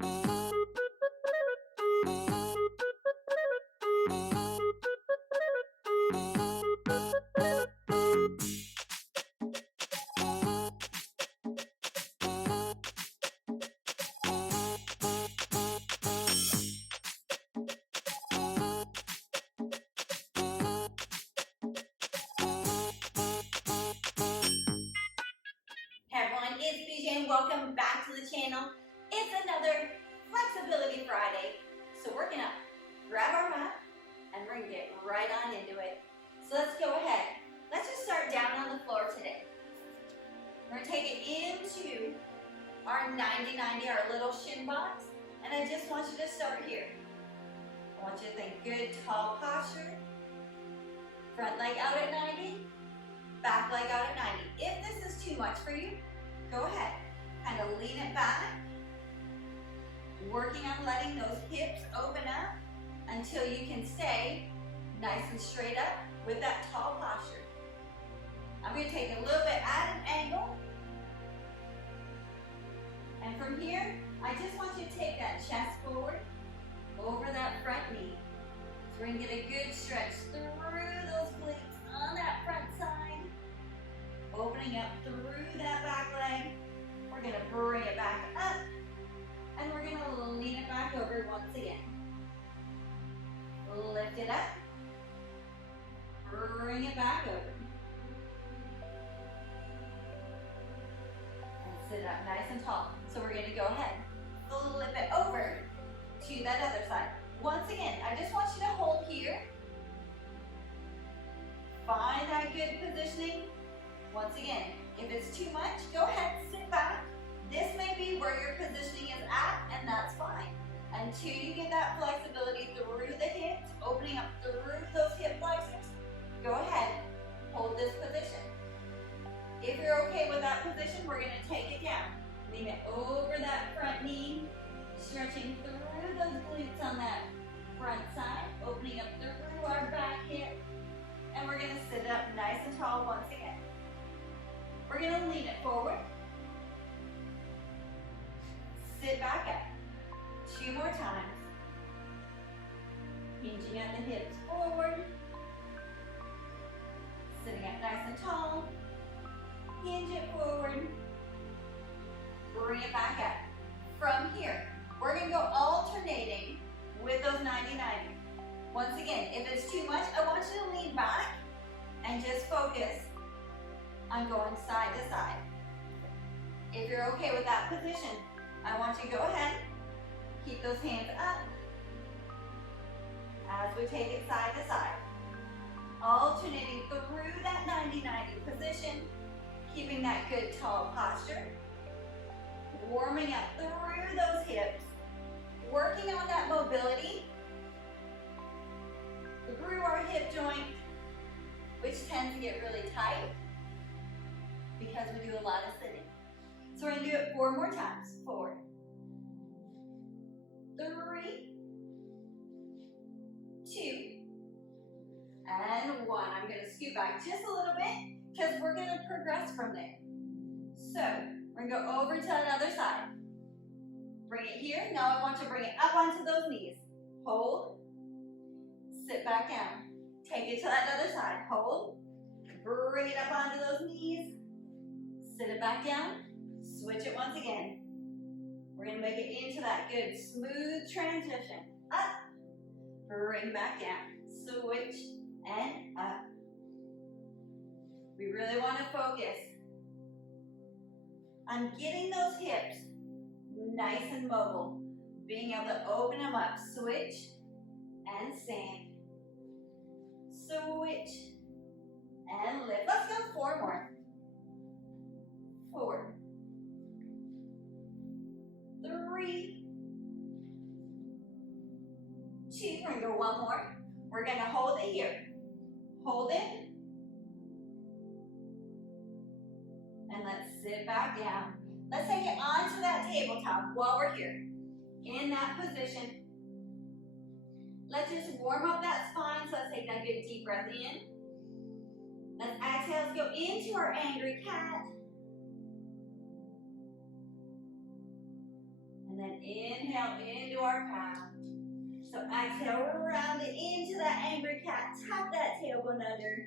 Hey everyone, it's BJ and welcome back to the channel. It's another Flexibility Friday. So we're gonna grab our mat and we're gonna get right on into it. So let's go ahead. Let's just start down on the floor today. We're gonna take it into our 90-90, our little shin box. And I just want you to start here. I want you to think good tall posture. Front leg out at 90. Back leg out at 90. If this is too much for you, go ahead. Kind of lean it back. Working on letting those hips open up until you can stay nice and straight up with that tall posture. I'm going to take a little bit at an angle. And from here, I just want you to take that chest forward over that front knee. So we're going to get a good stretch through those glutes on that front side. Opening up through that back leg. We're going to bring it back up. And we're going to lean it back over once again. Lift it up. Bring it back over. And sit up nice and tall. So we're going to go ahead. Flip it over to that other side. Once again, I just want you to hold here. Find that good positioning. Once again, if it's too much, go ahead, sit back. This may be where your positioning is at, and that's fine. Until you get that flexibility through the hips, opening up through those hip flexors, go ahead, hold this position. If you're okay with that position, we're going to take it down. Lean it over that front knee, stretching through those glutes on that front side, opening up through our back hip, and we're going to sit up nice and tall once again. We're going to lean it forward. Sit back up. 2 more times. Hinging at the hips forward. Sitting up nice and tall. Hinge it forward. Bring it back up. From here, we're going to go alternating with those 90-90. Once again, if it's too much, I want you to lean back and just focus on going side to side. If you're okay with that position, I want you to go ahead, keep those hands up as we take it side to side. Alternating through that 90-90 position, keeping that good tall posture, warming up through those hips, working on that mobility through our hip joint, which tends to get really tight because we do a lot of sitting. So we're going to do it 4 more times. 4, 3, 2, and 1. I'm going to scoot back just a little bit because we're going to progress from there. So we're going to go over to that other side. Bring it here. Now I want to bring it up onto those knees. Hold. Sit back down. Take it to that other side. Hold. Bring it up onto those knees. Sit it back down. Switch it once again. We're going to make it into that good smooth transition. Up. Bring back down. Switch and up. We really want to focus on getting those hips nice and mobile. Being able to open them up. Switch and stand. Switch and lift. Let's go 4 more. 4, 3, 2. We're going to go 1 more. We're going to hold it here. Hold it. And let's sit back down. Let's take it onto that tabletop while we're here. In that position. Let's just warm up that spine. So let's take that good deep breath in. Let's exhale. Let's go into our angry cat. And And then inhale into our cow. So exhale, round it into that angry cat. Tuck that tailbone under.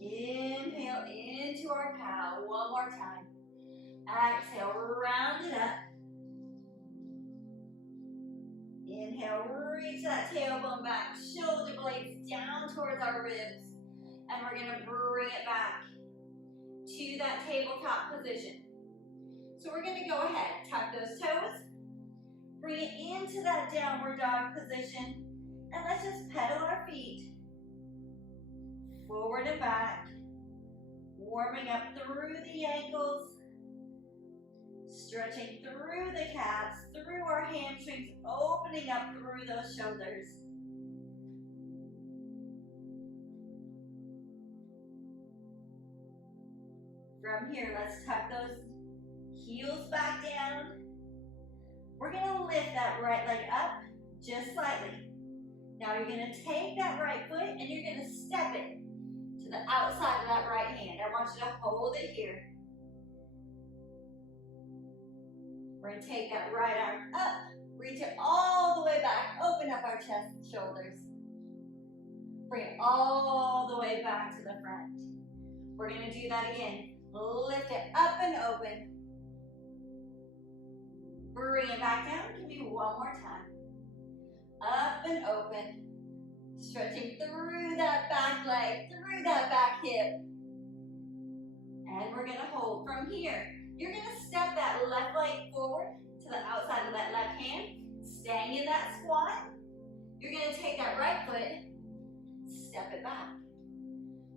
Inhale into our cow. One more time. Exhale, round it up. Inhale, reach that tailbone back. Shoulder blades down towards our ribs. And we're going to bring it back to that tabletop position. So we're going to go ahead, tuck those toes. Bring it into that downward dog position. And let's just pedal our feet forward and back. Warming up through the ankles. Stretching through the calves, through our hamstrings, opening up through those shoulders. From here, let's tuck those heels back down. We're going to lift that right leg up just slightly. Now you're going to take that right foot and you're going to step it to the outside of that right hand. I want you to hold it here. We're going to take that right arm up, reach it all the way back, open up our chest and shoulders. Bring it all the way back to the front. We're going to do that again. Lift it up and open. Bring it back down. Give me one more time. Up and open. Stretching through that back leg, through that back hip. And we're going to hold from here. You're going to step that left leg forward to the outside of that left hand, staying in that squat. You're going to take that right foot, step it back.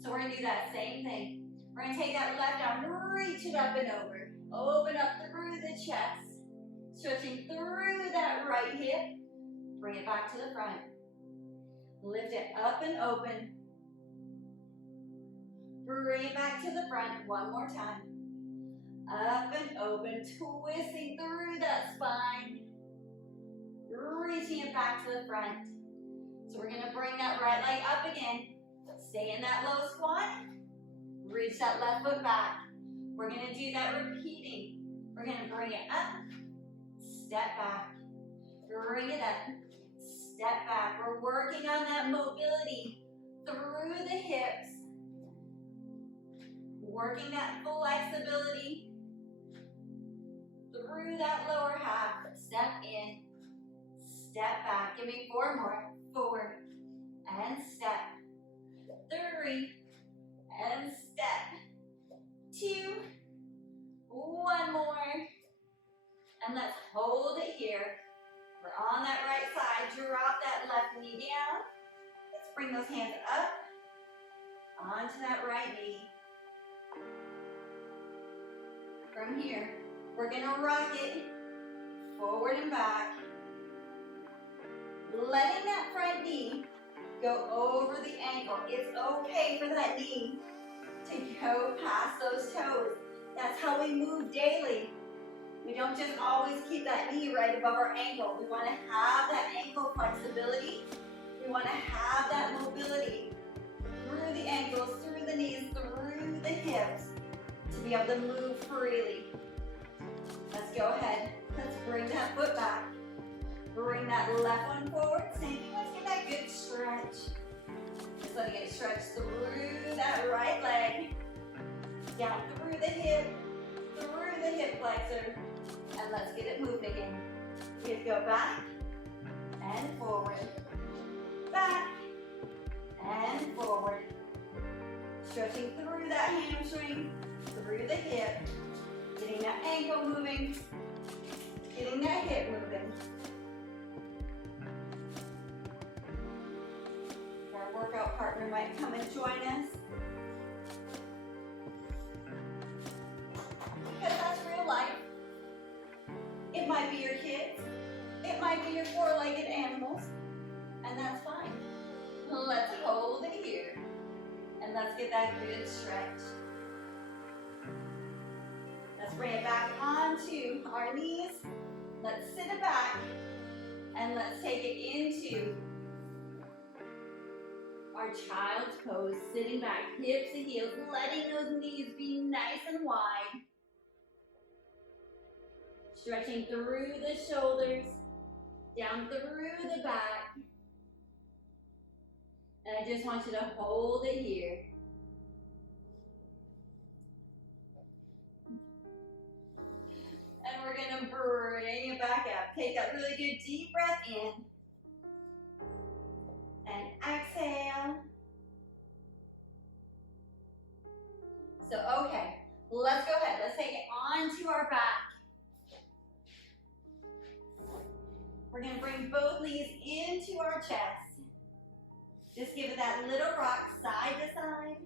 So we're going to do that same thing. We're going to take that left arm, reach it up and over. Open up through the chest, stretching through that right hip. Bring it back to the front. Lift it up and open. Bring it back to the front one more time. Up and open, twisting through that spine. Reaching it back to the front. So we're going to bring that right leg up again. Stay in that low squat. Reach that left foot back. We're going to do that repeating. We're going to bring it up, step back, bring it up, step back. We're working on that mobility through the hips. Working that flexibility through that lower half. Step in, step back. Give me four more. Forward and step. 3 and step. 2. 1 more. And let's hold it here. We're on that right side. Drop that left knee down. Let's bring those hands up onto that right knee. From here, we're going to rock it forward and back. Letting that front knee go over the ankle. It's okay for that knee to go past those toes. That's how we move daily. We don't just always keep that knee right above our ankle. We want to have that ankle flexibility. We want to have that mobility through the ankles, through the knees, through the hips to be able to move freely. Let's go ahead. Let's bring that foot back. Bring that left one forward. Same thing. Let's get that good stretch. Just letting it stretch through that right leg. Down through the hip flexor. And let's get it moving again. We go back and forward. Back and forward. Stretching through that hamstring, through the hip. Getting that ankle moving. Getting that hip moving. Our workout partner might come and join us. Because that's real life. It might be your kids. It might be your four-legged animals. And that's fine. Let's hold it here. And let's get that good stretch. Let's bring it back onto our knees. Let's sit it back. And let's take it into our child's pose. Sitting back, hips to heels, letting those knees be nice and wide. Stretching through the shoulders, down through the back. And I just want you to hold it here. And we're gonna bring it back up. Take that really good deep breath in. And exhale. So, okay, let's go ahead. Let's take it onto our back. We're gonna bring both knees into our chest. Just give it that little rock side to side.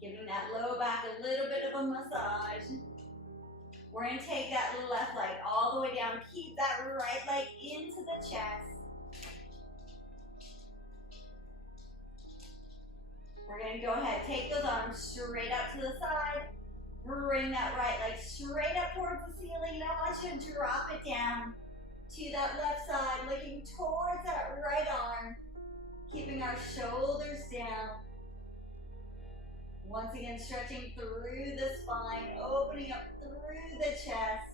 Giving that low back a little bit of a massage. We're gonna take that left leg all the way down. Keep that right leg into the chest. We're gonna go ahead, take those arms straight up to the side. Bring that right leg straight up towards the ceiling. And I want you to drop it down to that left side, looking towards that right arm. Keeping our shoulders down. Once again, stretching through the spine, opening up through the chest.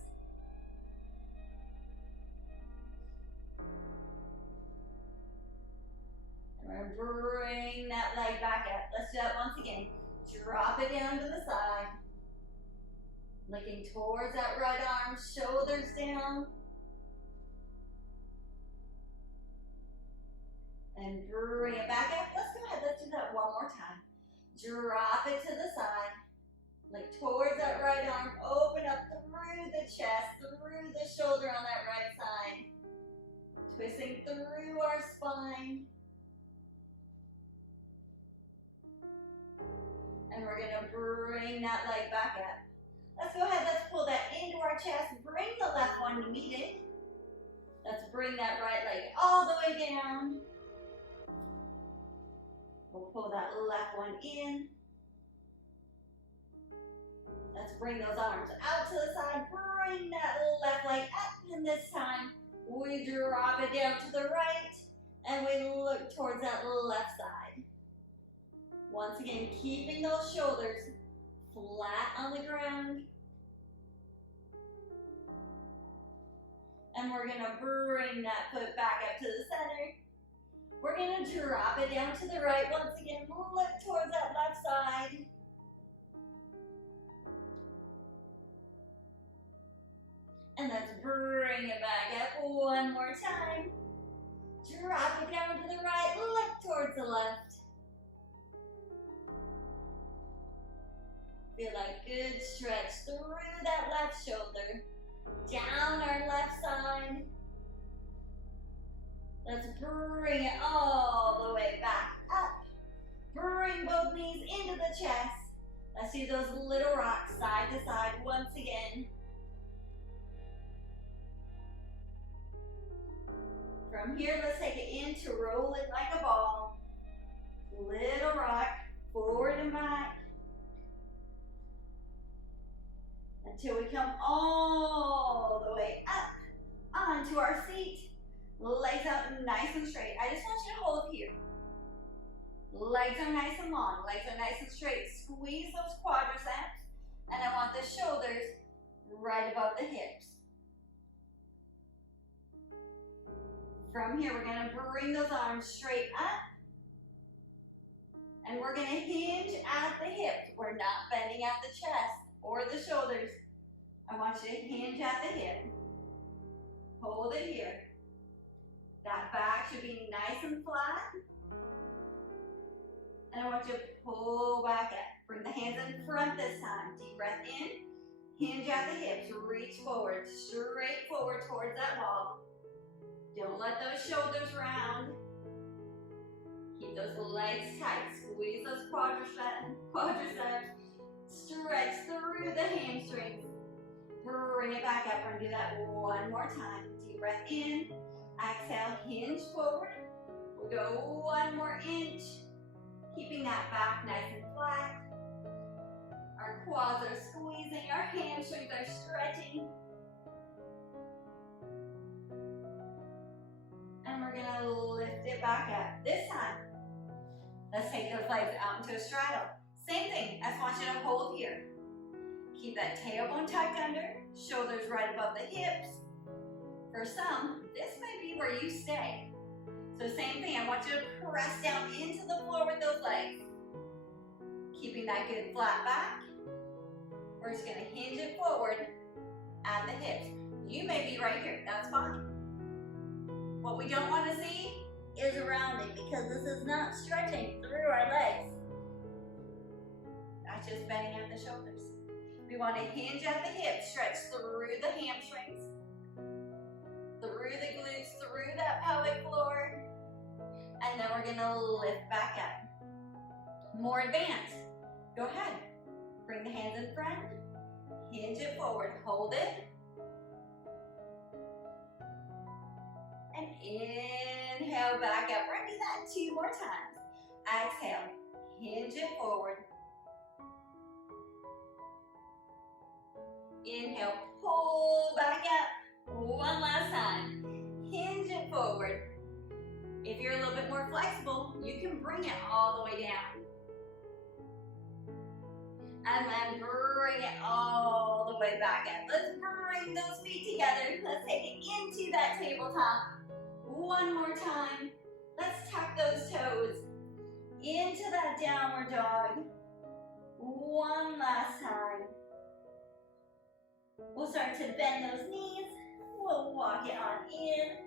And we're gonna bring that leg back up. Let's do that once again. Drop it down to the side. Looking towards that right arm, shoulders down. And bring it back up. Let's go ahead, let's do that one more time. Drop it to the side. Look towards that right arm. Open up through the chest, through the shoulder on that right side. Twisting through our spine. And we're gonna bring that leg back up. Let's go ahead, let's pull that into our chest. Bring the left one to meet it. Let's bring that right leg all the way down. We'll pull that left one in. Let's bring those arms out to the side. Bring that left leg up. And this time, we drop it down to the right. And we look towards that left side. Once again, keeping those shoulders flat on the ground. And we're gonna bring that foot back up to the center. We're gonna drop it down to the right. Once again, look towards that left side. And let's bring it back up one more time. Drop it down to the right, look towards the left. Feel like good stretch through that left shoulder. Down our left side. Let's bring it all the way back up. Bring both knees into the chest. Let's do those little rocks side to side once again. From here, let's take it in to roll it like a ball. Little rock, forward and back. Until we come all the way up onto our seat. Legs out nice and straight. I just want you to hold here. Legs are nice and long. Legs are nice and straight. Squeeze those quadriceps. And I want the shoulders right above the hips. From here, we're going to bring those arms straight up. And we're going to hinge at the hips. We're not bending at the chest or the shoulders. I want you to hinge at the hip. Hold it here. That back should be nice and flat. And I want you to pull back up. Bring the hands in front this time. Deep breath in. Hinge at the hips. Reach forward. Straight forward towards that wall. Don't let those shoulders round. Keep those legs tight. Squeeze those quadriceps. Stretch through the hamstrings. Bring it back up. We're going to do that one more time. Deep breath in. Exhale, hinge forward. We'll go one more inch. Keeping that back nice and flat. Our quads are squeezing. Our hamstrings are stretching. And we're going to lift it back up. This time, let's take those legs out into a straddle. Same thing. I just want you to hold here. Keep that tailbone tucked under, shoulders right above the hips. For some, this may be where you stay. So same thing, I want you to press down into the floor with those legs. Keeping that good flat back. We're just gonna hinge it forward at the hips. You may be right here, that's fine. What we don't wanna see is rounding because this is not stretching through our legs. That's just bending at the shoulders. We want to hinge at the hips, stretch through the hamstrings, through the glutes, through that pelvic floor, and then we're gonna lift back up. More advanced. Go ahead. Bring the hands in front, hinge it forward, hold it, and inhale back up. We're gonna do that 2 more times. Exhale, hinge it forward. Inhale, pull back up. One last time. Hinge it forward. If you're a little bit more flexible, you can bring it all the way down. And then bring it all the way back up. Let's bring those feet together. Let's take it into that tabletop. One more time. Let's tuck those toes into that downward dog. One last time. We'll start to bend those knees. We'll walk it on in.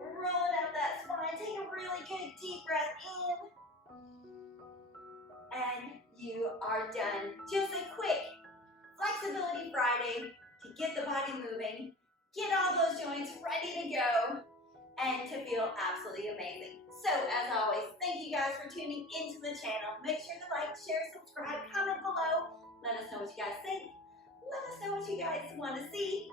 Roll it out that spine. Take a really good deep breath in. And you are done. Just a quick Flexibility Friday to get the body moving, get all those joints ready to go, and to feel absolutely amazing. So as always, thank you guys for tuning into the channel. Make sure to like, share, subscribe, comment below. Let us know what you guys think. Let us know what you guys want to see.